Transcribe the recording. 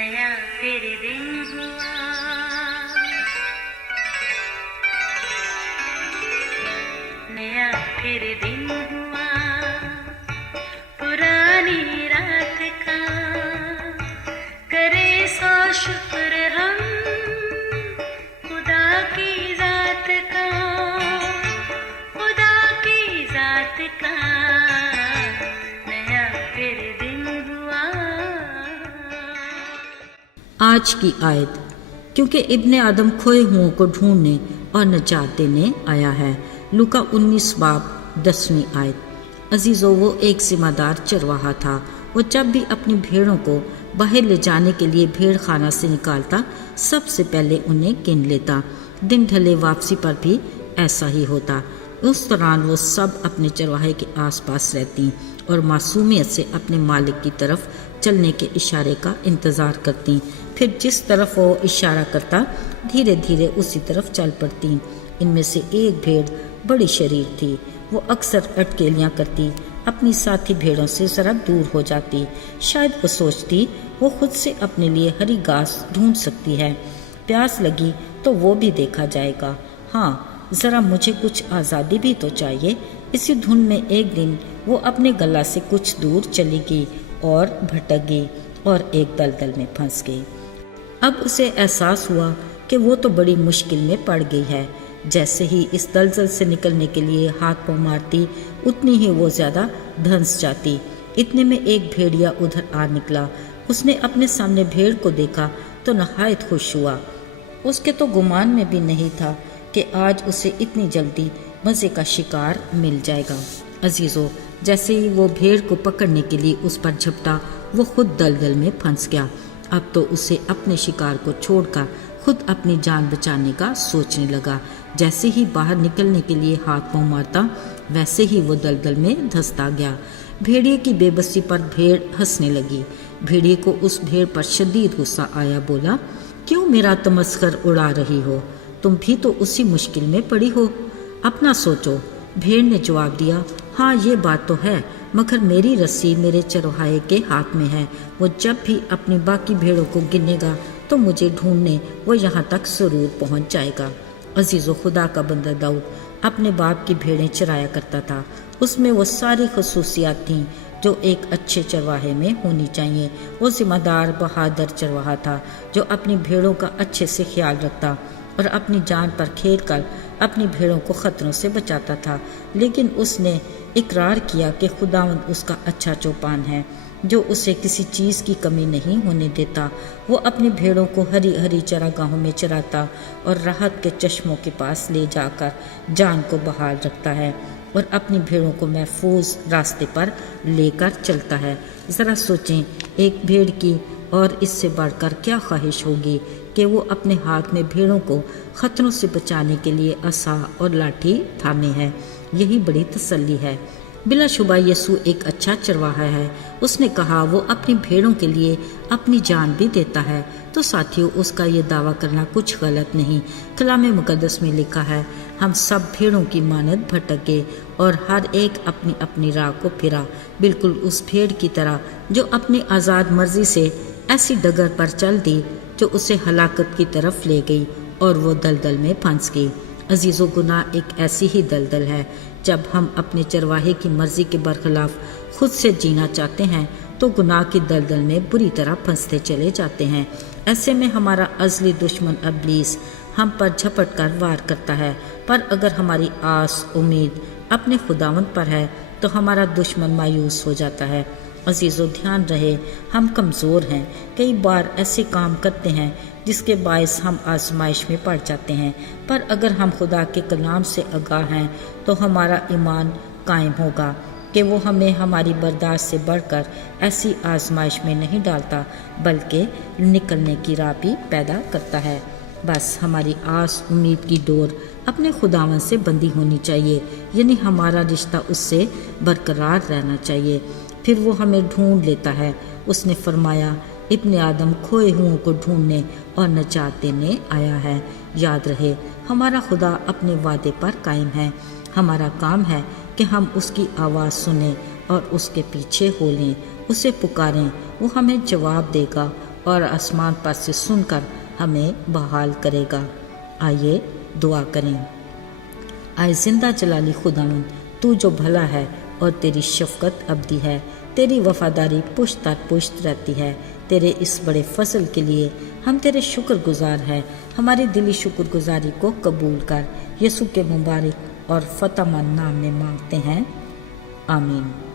नया फिर दिन हुआ, नया फिर दिन हुआ, पुरानी रात का करे सो शुक्र हम खुदा की जात का, खुदा की जात का नया फिर दिन हुआ। आज की आयत, क्योंकि इब्ने आदम खोए हुओं को ढूंढने और नजात देने आया है। लूका 19 बाब 10वीं आयत। अजीज़ों, वो एक जिम्मेदार चरवाहा था। वो जब भी अपनी भेड़ों को बाहर ले जाने के लिए भेड़ खाना से निकालता, सबसे पहले उन्हें गिन लेता। दिन ढले वापसी पर भी ऐसा ही होता। उस दौरान वो सब अपने चरवाहे के आसपास रहती और मासूमियत से अपने मालिक की तरफ चलने के इशारे का इंतज़ार करती। फिर जिस तरफ वो इशारा करता, धीरे धीरे उसी तरफ चल पड़ती। इनमें से एक भेड़ बड़ी शरीर थी। वो अक्सर अटकेलियाँ करती, अपनी साथी भेड़ों से ज़रा दूर हो जाती। शायद वो सोचती वो खुद से अपने लिए हरी घास ढूंढ सकती है। प्यास लगी तो वो भी देखा जाएगा। हाँ, ज़रा मुझे कुछ आज़ादी भी तो चाहिए। इसी धुन में एक दिन वो अपने गला से कुछ दूर चली गई और भटक गई और एक दलदल में फंस गई। अब उसे एहसास हुआ कि वो तो बड़ी मुश्किल में पड़ गई है। जैसे ही इस दलदल से निकलने के लिए हाथ पाँव मारती, उतनी ही वो ज़्यादा धंस जाती। इतने में एक भेड़िया उधर आ निकला। उसने अपने सामने भेड़ को देखा तो नहायत खुश हुआ। उसके तो गुमान में भी नहीं था कि आज उसे इतनी जल्दी मज़े का शिकार मिल जाएगा। अजीज़ों, जैसे ही वो भेड़ को पकड़ने के लिए उस पर झपटा, वो खुद दलदल में फंस गया। अब तो उसे अपने शिकार को छोड़कर खुद अपनी जान बचाने का सोचने लगा। जैसे ही बाहर निकलने के लिए हाथ पाँव मारता, वैसे ही वो दलदल में धंसता गया। भेड़िए की बेबसी पर भेड़ हंसने लगी। भेड़िए को उस भेड़ पर शदीद गुस्सा आया। बोला, क्यों मेरा तमस्खर उड़ा रही हो? तुम भी तो उसी मुश्किल में पड़ी हो, अपना सोचो। भेड़ ने जवाब दिया, हाँ ये बात तो है, मगर मेरी रस्सी मेरे चरवाहे के हाथ में है। वो जब भी अपनी बाकी भेड़ों को गिनेगा तो मुझे ढूंढने वो यहाँ तक ज़रूर पहुँच जाएगा। अजीज़ो, खुदा का बंदा दाऊद अपने बाप की भेड़ें चराया करता था। उसमें वो सारी खसूसियात थीं जो एक अच्छे चरवाहे में होनी चाहिए। वो जिम्मेदार बहादुर चरवाहा था जो अपनी भेड़ों का अच्छे से ख्याल रखता और अपनी जान पर खेल कर अपनी भेड़ों को ख़तरों से बचाता था। लेकिन उसने इकरार किया कि खुदावंद उसका अच्छा चौपान है जो उसे किसी चीज़ की कमी नहीं होने देता। वो अपनी भेड़ों को हरी हरी चरागाहों में चराता और राहत के चश्मों के पास ले जाकर जान को बहाल रखता है और अपनी भेड़ों को महफूज रास्ते पर लेकर चलता है। ज़रा सोचें, एक भेड़ की और इससे बढ़कर क्या ख्वाहिश होगी कि वो अपने हाथ में भेड़ों को ख़तरों से बचाने के लिए असा और लाठी थामे है। यही बड़ी तसल्ली है। बिलाशुबा यीशु एक अच्छा चरवाहा है। उसने कहा वो अपनी भेड़ों के लिए अपनी जान भी देता है। तो साथियों, उसका ये दावा करना कुछ गलत नहीं। कलाम मुकद्दस में लिखा है, हम सब भेड़ों की मानद भटक गए और हर एक अपनी अपनी राह को फिरा, बिल्कुल उस भेड़ की तरह जो अपनी आज़ाद मर्जी से ऐसी डगर पर चल दी जो उसे हलाकत की तरफ ले गई और वो दलदल में फंस गई। अजीज़ों, गुनाह एक ऐसी ही दलदल है। जब हम अपने चरवाहे की मर्जी के बरखिलाफ खुद से जीना चाहते हैं तो गुनाह की दलदल में बुरी तरह फंसते चले जाते हैं। ऐसे में हमारा अज़ली दुश्मन इब्लीस हम पर झपट कर वार करता है। पर अगर हमारी आस उम्मीद अपने खुदावंद पर है तो हमारा दुश्मन मायूस हो जाता है। अजीज़ों, ध्यान रहे, हम कमज़ोर हैं। कई बार ऐसे काम करते हैं जिसके बायस हम आजमाइश में पड़ जाते हैं। पर अगर हम खुदा के कलाम से आगाह हैं तो हमारा ईमान कायम होगा कि वो हमें हमारी बर्दाश्त से बढ़कर ऐसी आजमाइश में नहीं डालता, बल्कि निकलने की राह भी पैदा करता है। बस हमारी आस उम्मीद की डोर अपने खुदावन से बंधी होनी चाहिए, यानी हमारा रिश्ता उससे बरकरार रहना चाहिए। फिर वो हमें ढूंढ लेता है। उसने फरमाया, इब्ने आदम खोए हुओं को ढूंढने और नजात देने आया है। याद रहे, हमारा खुदा अपने वादे पर कायम है। हमारा काम है कि हम उसकी आवाज़ सुनें और उसके पीछे हो लें, उसे पुकारें, वो हमें जवाब देगा اور آسمان پر سے سن کر ہمیں بحال کرے گا۔ آئیے دعا کریں۔ آئے زندہ جلالی خداوند، تو جو بھلا ہے اور تیری شفقت ابدی ہے، تیری وفاداری پشت در پشت رہتی ہے۔ تیرے اس بڑے فضل کے لیے ہم تیرے شکر گزار ہیں۔ ہماری دلی شکر گزاری کو قبول کر۔ یسوع کے مبارک اور فتح مند نام میں مانگتے ہیں، آمین۔